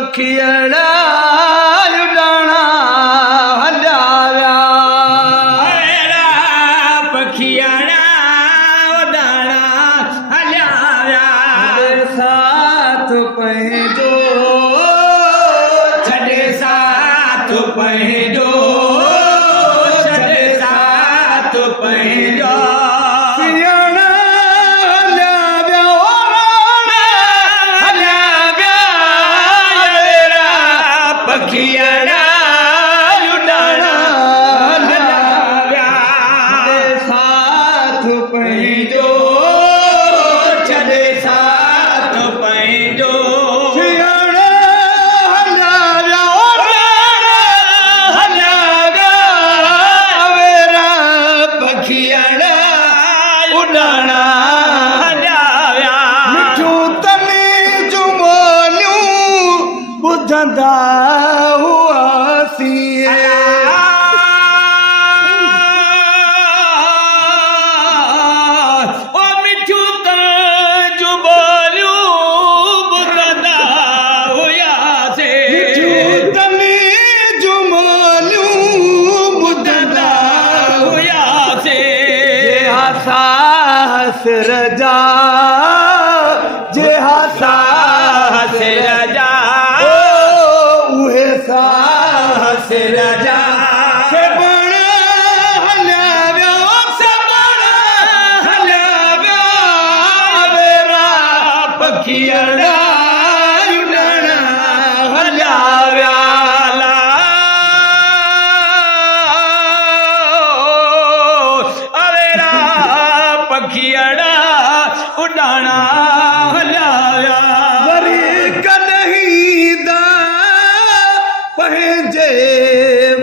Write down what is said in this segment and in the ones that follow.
पखियड़ा उॾाणा हलिया विया अहिड़ा पखियड़ा उॾाणा हलिया विया साथ पंहिंजो छॾे साथ पंहिंजो छॾे साथ पंहिंजो पियण हलिया विया हलिया विया अहिड़ा पखियड़ा उॾाणा हलिया विया साथ पंहिंजो छॾे साथ पंहिंजो पियण हलिया विया हलिया विया वेरा पखियड़ा उॾाणा हलिया विया मिठियूं तनी जुमोलियूं ॿुधंदा हुआसीं ओ मिठियूं तूं बोलियूं ॿुधंदा हुयासीं तनी जुमोलियूं ॿुधंदा हुयासीं साहस रजा जे साहस रजा उहे साहस रजा सबण हलिया विया सबण हलिया विया वेरा पखियड़ा उॾाणा हलिया विया अवेरा पखियड़ा उॾाणा हलिया विया वरी कॾहिं दा पंहिंजे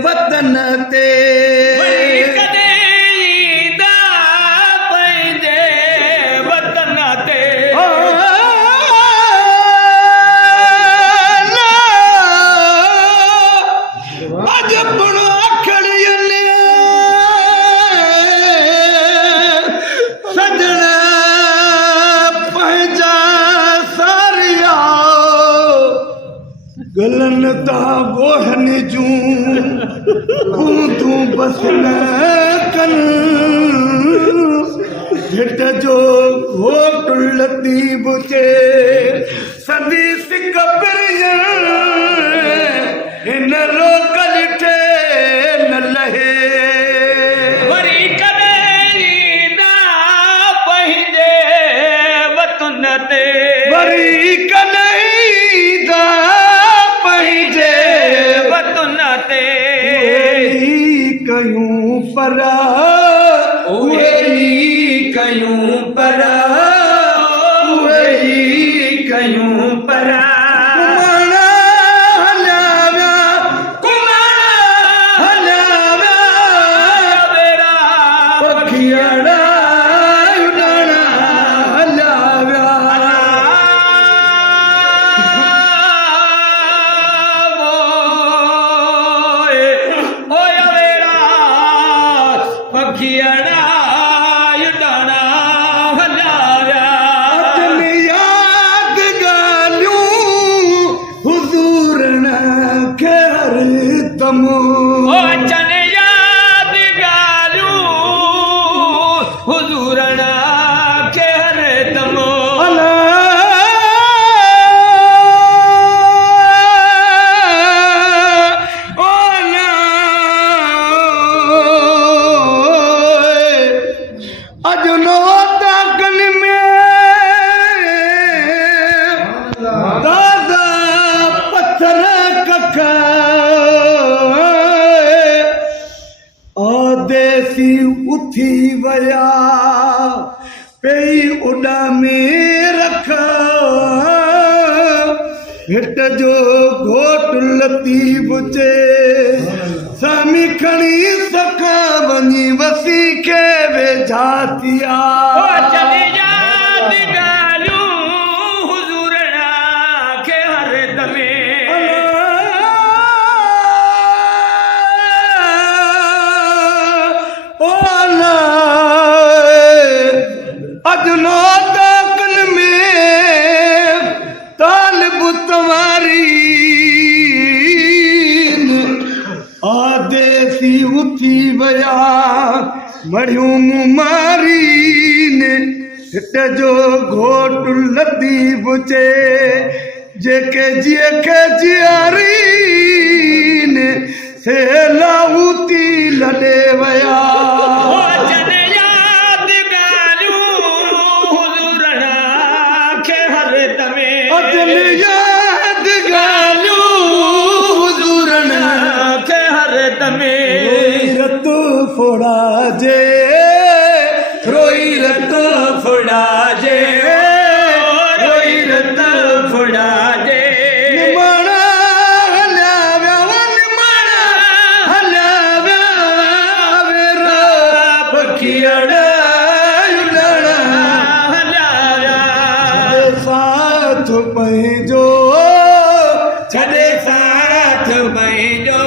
वतन ते वरी कॾहिं ईंदा पंहिंजे वतन ते अॼु पुण अखड़ियुनि सजण पंहिंजा सारिया गलन तां ॻोहनि जूं बूंदूं बस न कनि हिट जो घोट लतीब जे सदी सिक पिरियण हिन रोक ॾिठे न लहे वरी कॾहिं ईंदा पंहिंजे वतन ते वरी कॾहिं दा पंहिंजे वतन ते कयूं पर उहे ई कयूं पर उहे ई कयूं पर कुमार हलिया विया कुमार हलिया विया वेरा पखियड़ा उॾाणा हलिया विया ओए वेरा पखियड़ा उॾाणा हलिया विया अजन याद ॻाल्हियूं हुज़ूरन खे हरदम ओ अचन याद ॻाल्हियूं हुज़ूरन खे हरदम अला ओला अॼु नो ताकन में दादा पत्थर कख देसी उथी विया पई उॾा में रख हिट जो घोट लतीब जे सामी खणी सखा वञी वसी खे वेझा थिया ओ अचन याद ॻाल्हियूं हुज़ूरन खे हरदम ओला अॼु नो ताकन में तालिब तवारी थी विया मरियूं मारी ने हिट जो घोट लतीफ़ चए जेके जीअ खे जियारी ने से लाहूती लॾे विया ओ अचनि यादि ॻाल्हियूं हुज़ूरनि खे हर दमे अचन यादि ॻाल्हियूं हुज़ूरनि खे हर दमे रत फोड़ाजे रोई रत फुड़ाजे रोई रत फुड़ाजे निमाणा हलिया विया निमाणा हलिया विया वेरा पखियड़ उॾण साथ पंहिंजो छॾे साथ पंहिंजो